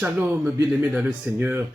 Shalom, bien-aimés dans le Seigneur.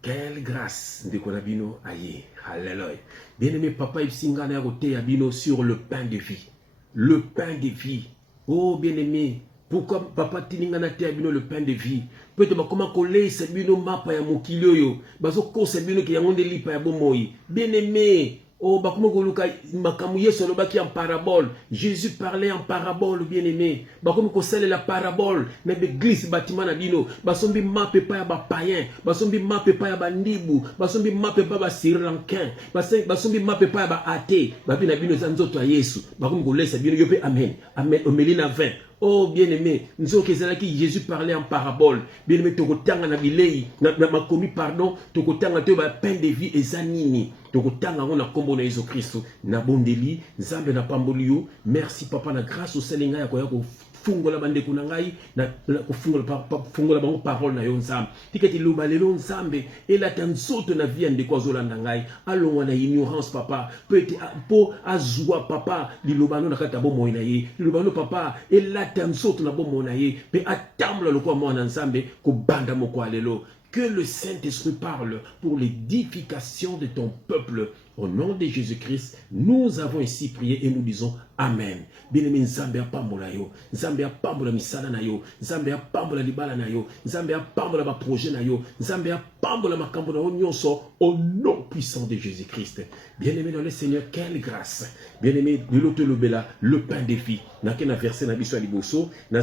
Quelle grâce de Konabino aïe. Alléluia. Bien-aimé papa Ipsingana Roté Abino sur le pain de vie. Le pain de vie. Oh bien-aimé, pourquoi papa Tiningana te Abino le pain de vie? Peut-être comment coller ce bino mapa ya mokilio yo. Bazo ko ce bino ki yangonde lipa ya bomoi. Bien-aimé. Oh, en parabole. Jésus parlait en parabole, bien-aimé. Bakomo kosele la parabole. Mais l'église bâtiment na bino. Basombi mape pa ya ba païen. Basombi mape pa ya ba ndibu. Basombi mape pa ba Sri Lankain. Basombi mape pa ya ba ate. Babi na bino zanzoto ya Yesu. Bakomo kolesa bino yope amen. Amen. Omelina 20. Oh bien-aimé, nous avons qui Jésus parlait en parabole. Bien-aimé, tokotanga na bilei, na makomi pardon, tokotanga te ba pain de vie ezanini. Tokotanga on a kombo na Jésus Christ. Na bondeli, Nzambe na pambolio. Merci papa na grâce au Seigneur ya koya ko fungola bande kunangai na ko fungola bango parole na yo Nzambe. Tiketi luba lelo Nzambe et la tanzoto na vie ande ko zolanda ngai. Alongwa na ignorance papa, peut-être po azwa papa, lilobano na kata bo moina ye. Lilobano papa et la tanzoto na bo mona ye, pe atambla lo kwa mwana Nzambe ko banda moko alelo. Que le Saint-Esprit parle pour l'édification de ton peuple. Au nom de Jésus-Christ, nous avons ici prié et nous disons Amen. Bien-aimé, Nzambe a pambola yo, Nzambe a pambola misala na yo, Nzambe a pambola libala na yo, Nzambe a pambola ba projet na yo, Nzambe a pambola makambo na yo nyonso au nom puissant de Jésus-Christ. Bien-aimé dans le Seigneur, quelle grâce. Bien-aimé, de l'autre lobela, le pain de vie. Na kena verset na biso liboso, na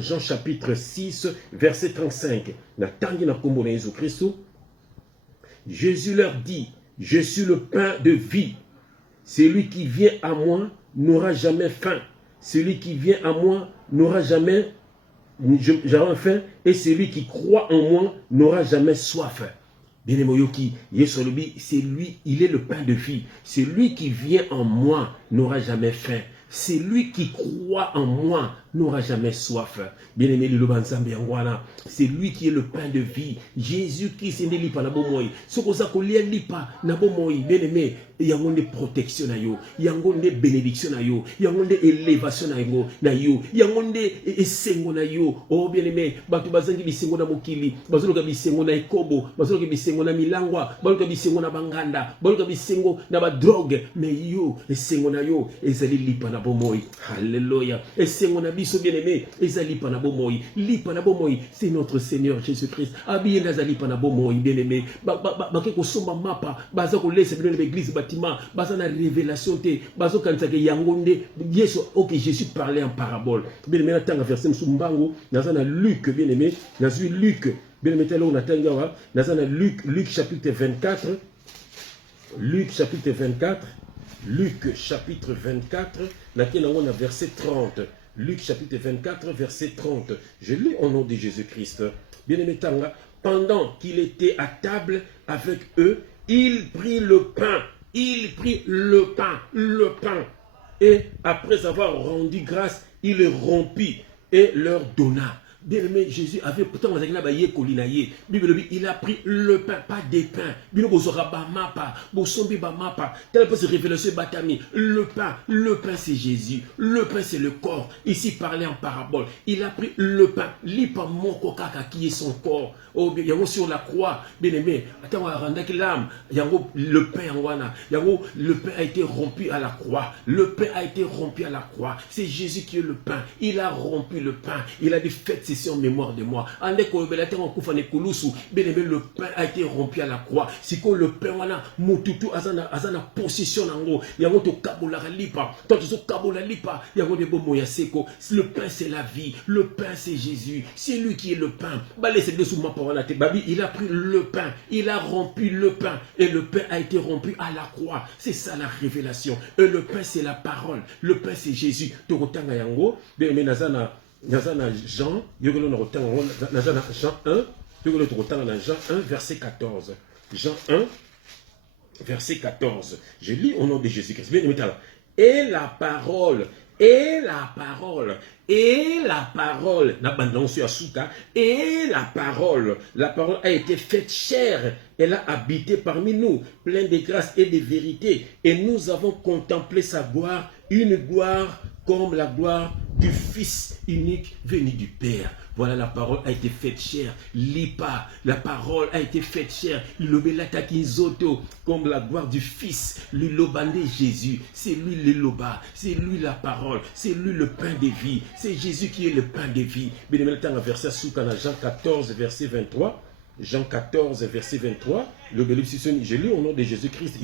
Jean chapitre 6 verset 35. Na tangi na kombo na Jésus-Christ. Jésus leur dit: je suis le pain de vie. Celui qui vient à moi n'aura jamais faim. Celui qui vient à moi n'aura jamais faim. Et celui qui croit en moi n'aura jamais soif. Bien-aimé, c'est lui, il est le pain de vie. Celui qui vient en moi n'aura jamais faim. C'est lui qui croit en moi n'aura jamais soif. Bien-aimé, c'est lui qui est le pain de vie. Jésus qui s'est né lipa na bomoi. Ce qu'on a collé lipa na bomoi. Bien-aimé, il y a une protection na yo, il y a une bénédiction na yo, il y a une élévation na yo, il y a une esengo na yo. Oh bien-aimé, batu bazangi bisengo na mokili, bazoloka bisengo na ekobo, bazoloka bisengo na milangwa, bazoloka bisengo na banganda, bazoloka bisengo na ba drogue, mais yo esengo na yo ezali lipa na bomoi. Alléluia. Esengo na biso bien-aimé, ezali lipa na bomoi. Lipa na bomoi, c'est notre Seigneur Jésus-Christ. Abi ezali lipa na bomoi, bien-aimé. Ba ke ko somba mapa, bazako laisser bien l'église basa na révélation te baso kanisa ke yangonde Yesu ok Jésus parlait en parabole. Bien aimé natanga verset msumbango nazana Luc bien aimé nazui Luc bien aimé telo natanga wa nazana Luc chapitre 24 Luc chapitre 24 nakena on a verset 30 Luc chapitre 24 verset 30. Je lis au nom de Jésus-Christ. Bien aimé tanga pendant qu'il était à table avec eux, il prit le pain. Il prit le pain, et après avoir rendu grâce, il le rompit et leur donna. Bien-aimé, Jésus avait pourtant il a pris le pain, pas des pains. Le pain c'est Jésus, le pain c'est le corps. Ici parler en parabole. Il a pris le pain, lipa moko kaka qui est son corps. Oh, yango sur la croix, bien-aimé. Attends, l'âme, yango le pain le pain a été rompu à la croix. Le pain a été rompu à la croix. C'est Jésus qui est le pain. Il a rompu le pain. Il a dit faites ceci en mémoire de moi. Bien-aimé, le pain a été rompu à la croix. C'est que le pain wana mututu azana position nango. Yango to kabola lipa. Tant to kabola lipa, yango de bomo ya seko. Le pain c'est la vie. Le pain c'est Jésus. C'est lui qui est le pain. Il a pris le pain, il a rompu le pain, et le pain a été rompu à la croix. C'est ça la révélation. Et le pain c'est la parole, le pain c'est Jésus. Tokotanga yango, mais nazana Jean, Jean 1, Jean 1 verset 14. Jean 1 verset 14. Je lis au nom de Jésus-Christ. Et la parole, la parole a été faite chair, elle a habité parmi nous, pleine de grâce et de vérité, et nous avons contemplé sa gloire, une gloire comme la gloire du Fils unique venu du Père. Voilà, la parole a été faite chair. Lipa, la parole a été faite chair. Lobelata kinzoto, comme la gloire du Fils. Le lobandé Jésus, c'est lui le loba, c'est lui la parole, c'est lui le pain de vie. C'est Jésus qui est le pain de vie. Bien maintenant, verset soukana, Jean 14, verset 23. Jean 14, verset 23. Le je lis au nom de Jésus-Christ.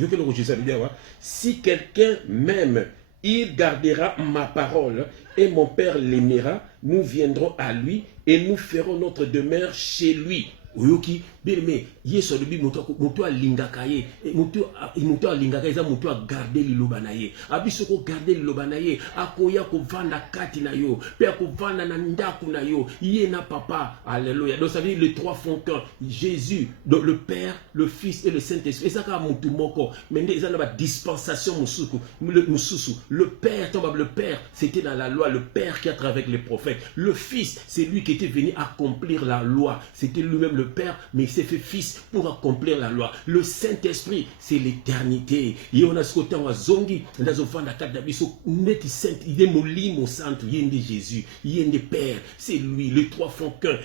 Si quelqu'un m'aime, il gardera ma parole et mon Père l'aimera. Nous viendrons à lui et nous ferons notre demeure chez lui. Oyoki, bien aimé, yeso de bi moto alingaka ye, moto alingaka eza moto a garder liloba na ye. Abiso ko garder liloba na ye, akoya ko vanda kati na yo, pe ko vanda na ndaku na yo, ye na papa. Alléluia. Donc ça veut dire les trois font qu'un. Jésus, donc le Père, le Fils et le Saint-Esprit. Et ça ka mutu moko, mais ils ont la dispensation musuku, le Père, le Père, c'était dans la loi, le Père qui a travaillé avec les prophètes. Le Fils, c'est lui qui était venu accomplir la loi. C'était lui-même le Père, mais il s'est fait Fils pour accomplir la loi. Le Saint-Esprit, c'est l'éternité. Et on a ce côté en zongi, dans le fond de la carte d'abisso, net saint, il est molli, mon centre, il y a de Jésus, il y a de Père, c'est lui, les trois font qu'un.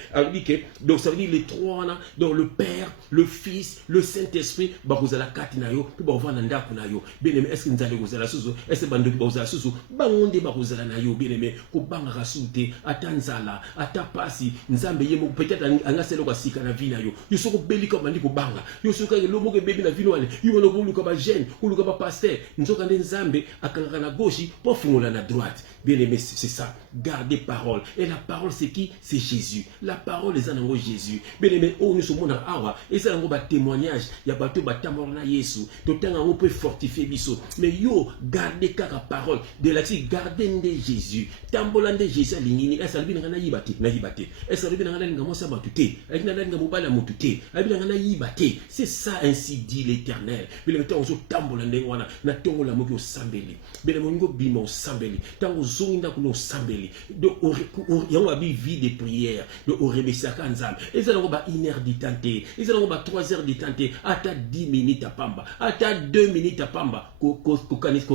Donc ça veut dire les trois, donc le Père, le Fils, le Saint-Esprit, vous allez la carte nayo, puis vous allez la nayo. Bien aimé, est-ce que vous allez vous allez sous, est-ce que vous allez sous, bangonde vous allez nayo, bien aimé, ko banga rasute, atanzala, atapasi, nzambe yemo, peut-être en aselo kwa sika na vina yo. Yo soko beli comme mandi ko banga. Yo soko lo moke bebi na vino wale. Yo no ko luka ba jeune, ko luka ba pasteur. Nzoka nde nzambe akanga na gauche, po fungola na droite. Bien aimé, c'est ça. Gardez parole. Et la parole c'est qui? C'est Jésus. La parole les anango Jésus. Bien aimé, oh nous sommes na awa. Et ça nango ba témoignage, ya bato ba tamor na Yesu. Totanga on peut fortifier biso. Mais yo gardez kaka parole. De la si gardez nde Jésus. Tambola nde Jésus lingini. Esa libi na yibati, na yibati. Esa libi na ngamo sa batute. C'est ça ainsi dit l'Éternel. Mais maintenant, on tambola ndengwana na tongo la moki osambeli. Mais mongo bima osambeli. Tango zonginda kuno osambeli. De yango abi vie de prière. De orebesaka nzambe. Et ça ba 1 heure d'itante. Et ça ba 3 heures d'itante. Ata 10 minutes à pamba. Ata 2 minutes à pamba. Ko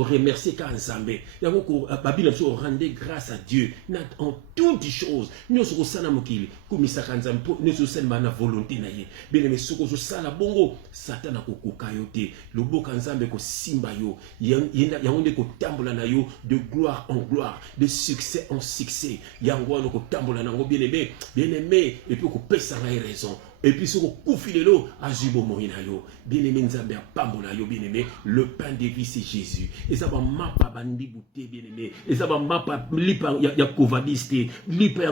remercier ka nzambe. Yango ko babila so rendre grâce à Dieu en toutes choses. Nous so sana mokili. Kumisaka nzambe. Nous so sana na volonté na ye. Bien aimé soko so sala bongo satana ko kokayote. Loboka nzambe ko simba yo. Yango ko tambola na yo de gloire en gloire, de succès en succès. Yango no ko tambola nango bien aimé, et puis ko pesa na raison. Et puis, si vous coufez l'eau, azubo moinayo. Bien aimé, nzambe pambola yo, bien aimé. Le pain de vie, c'est Jésus. Et ça va mapa bandi bouté, bien aimé. Et ça va mapa lipa ya covadiste. Lipa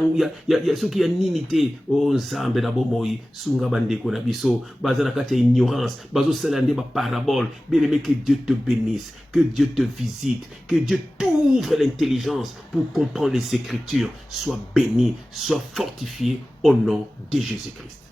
ya ceux qui a ninité. Oh nzambe d'abo moi. Sunga bande konabiso. Bazana katia ignorance. Bazo selande ba parabole. Bien aimé, que Dieu te bénisse. Que Dieu te visite. Que Dieu t'ouvre l'intelligence pour comprendre les Écritures. Sois béni. Sois fortifié au nom de Jésus-Christ.